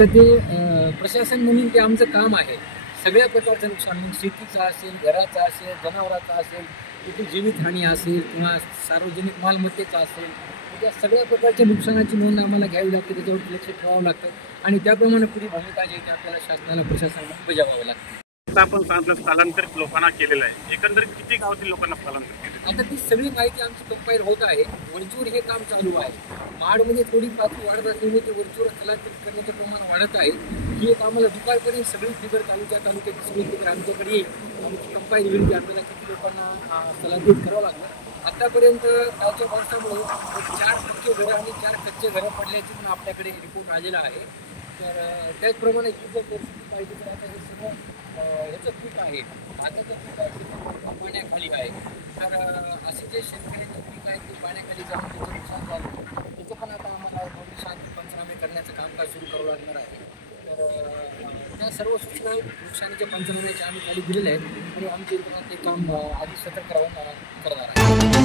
आता ते प्रशासन म्हणून ते आमचं काम आहे. सगळ्या प्रकारचं नुकसान म्हणजे शेतीचं असेल, घराचं असेल, जनावराचं असेल, तिथे जीवितहानी असेल किंवा सार्वजनिक मालमत्तेचं असेल, त्या सगळ्या प्रकारच्या नुकसानाची नोंद आम्हाला घ्यावी लागते, त्याच्यावर लक्ष ठेवावं लागतं आणि त्याप्रमाणे पुढे भूमिका जी आहे ती आपल्याला शासनाला प्रशासनाला बजावावं लागतं. आता आपण सांगितलं स्थलांतरित लोकांना केलेलं आहे, एकंदरीत किती गावातील लोकांना स्थलांतरित केलं? आता ती सगळी माहिती आमची कंपाईल होत आहे. वरचूर हे काम चालू आहे. महाडमध्ये थोडी पातळी वाढत असल्यामुळे ते वरचूर स्थलांतरित करण्याचं प्रमाण वाढत आहे. ही एक आम्हाला दुपारपर्यंत सगळी फिगर तालुक्याची सगळी फिगर आमच्याकडे येईल. आमची कंपाईल होईल की आपल्याला किती लोकांना स्थलांतरित करावं लागलं. आतापर्यंत त्याच्या पावसामुळे 4 घरं आणि 4 कच्चे घरं पडल्याची पण आपल्याकडे रिपोर्ट आलेला आहे. तर त्याचप्रमाणे ही जर परिस्थिती पाहिजे तर आता हे सगळं ह्याचं पीक आहे. आता ते पीक पाण्याखाली आहे. तर असे जे शेतकऱ्यांचे पीक आहे ते पाण्याखाली जाऊन त्याचं नुकसान झालं, त्याचं पण आता आम्हाला शांती पंचनामे करण्याचं कामकाज सुरू करावं लागणार आहे. तर त्या सर्व सूचना नुकसानीच्या पंचनाम्याच्या आम्ही खाली दिलेल्या आहेत आणि आमच्या ते काम आधी सतर्क राहून करणार आहे.